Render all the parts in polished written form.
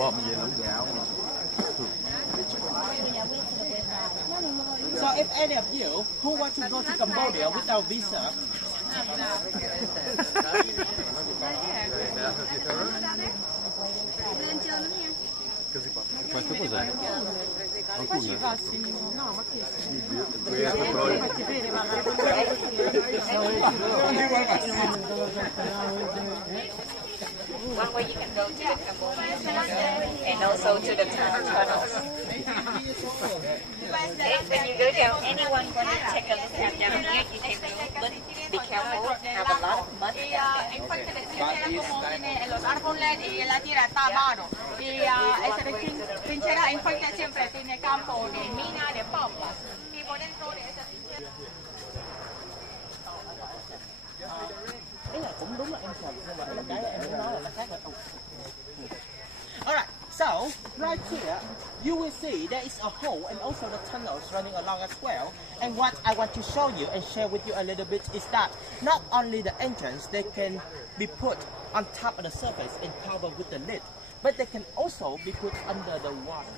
bom gì lắm gạo. So if any of you who want to go to Cambodia without visa, Mas tu cos'è? One way you can go to Cambodia and also to the tunnels. When you go down, anyone want to take a look at down here, you can do, but be careful, have a lot of mud down there. Los árboles y la tierra está abajo. Y esa trinchera infecta siempre tiene campo de mina, de papas. Y por dentro de esa trinchera. cũng đúng là em sợ nhưng mà cái em muốn nói là nó khác ở đâu. Alright, so right here you will see there is a hole and also the tunnels running along as well. And what I want to show you and share with you a little bit is that not only the entrance they can be put on top of the surface and covered with the lid, but they can also be put under the water.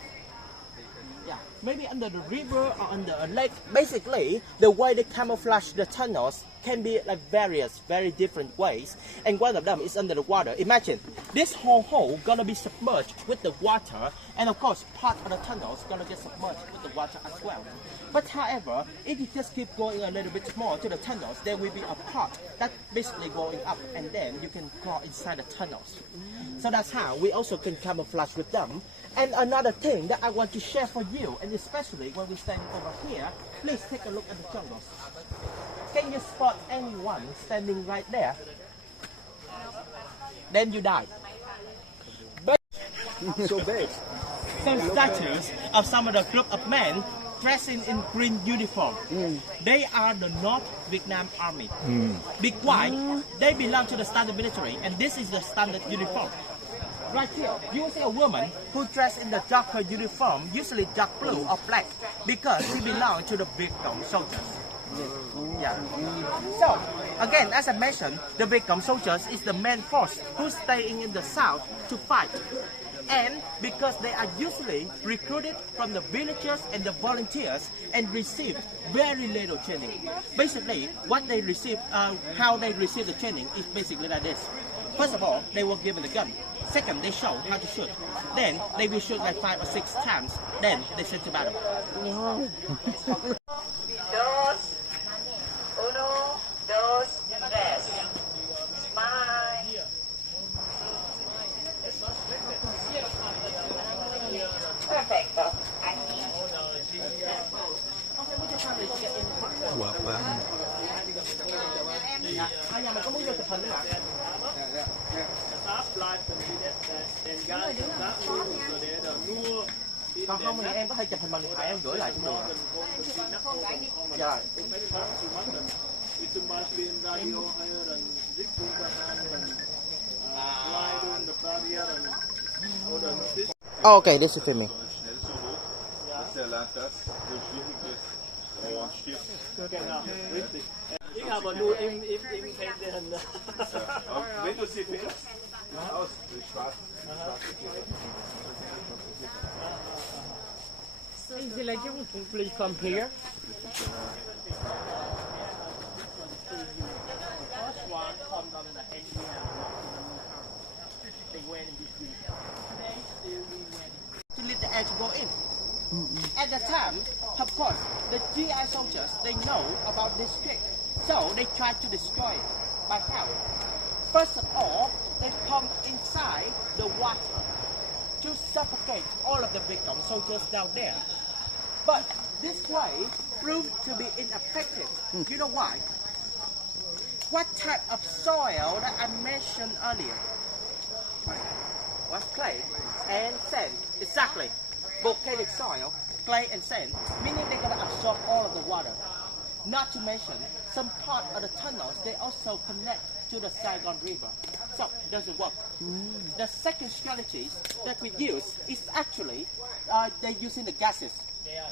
Yeah, maybe under the river or under a lake. Basically, the way they camouflage the tunnels can be like very different ways. And one of them is under the water. Imagine, this whole hole gonna be submerged with the water. And of course, part of the tunnel is gonna get submerged with the water as well. But however, if you just keep going a little bit more to the tunnels, there will be a part that's basically going up. And then you can crawl inside the tunnels. So that's how we also can camouflage with them. And another thing that I want to share for you, and especially when we stand over here, please take a look at the jungles. Can you spot anyone standing right there? Then you die. But So big. some statues of some of the group of men dressed in green uniform. They are the North Vietnam Army. Big white, they belong to the standard military, and this is the standard uniform. Right here, you will see a woman who dressed in the darker uniform, usually dark blue or black, because she belongs to the VNM soldiers. Yeah. So, again, as I mentioned, the VNM soldiers is the main force who's staying in the south to fight. And because they are usually recruited from the villagers and the volunteers and receive very little training. Basically, what they receive, how they receive the training is basically like this. First of all, they were given a gun. Second, they show how to shoot. Then they will shoot like 5 or 6 times. Then they send to battle. Dos, uno, dos, tres. Smile. Perfecto. Aquí. Guapa. Nhà mình có muốn vô chụp hình không ạ? Còn không thì em có thể chụp hình bằng điện thoại em gửi lại cho mình. Dạ. Oh, okay, this is filming. Ich aber nur im Fernsehen. Wenn du sie fährst, aus, schwarz. Is it like you please come here? To let the air to go in. At the time, of course, the GI soldiers, they know about this trick. So they try to destroy it. By how? First of all, they pump inside the water to suffocate all of the victim soldiers down there. But this way proved to be ineffective. You know why? What type of soil that I mentioned earlier? What? Clay and sand. Exactly. Volcanic soil, clay and sand, meaning they're going to absorb all of the water. Not to mention, some part of the tunnels, they also connect to the Saigon River. So, it doesn't work. The second strategy that we use is actually, they're using the gases.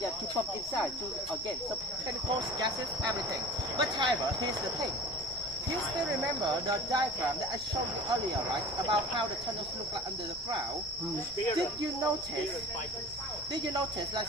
Yeah, to pump inside, to, again, some chemicals, gases, everything. But however, here's the thing. You still remember the diagram that I showed you earlier, right? About how the tunnels look like under the ground. Did you notice? Did you notice that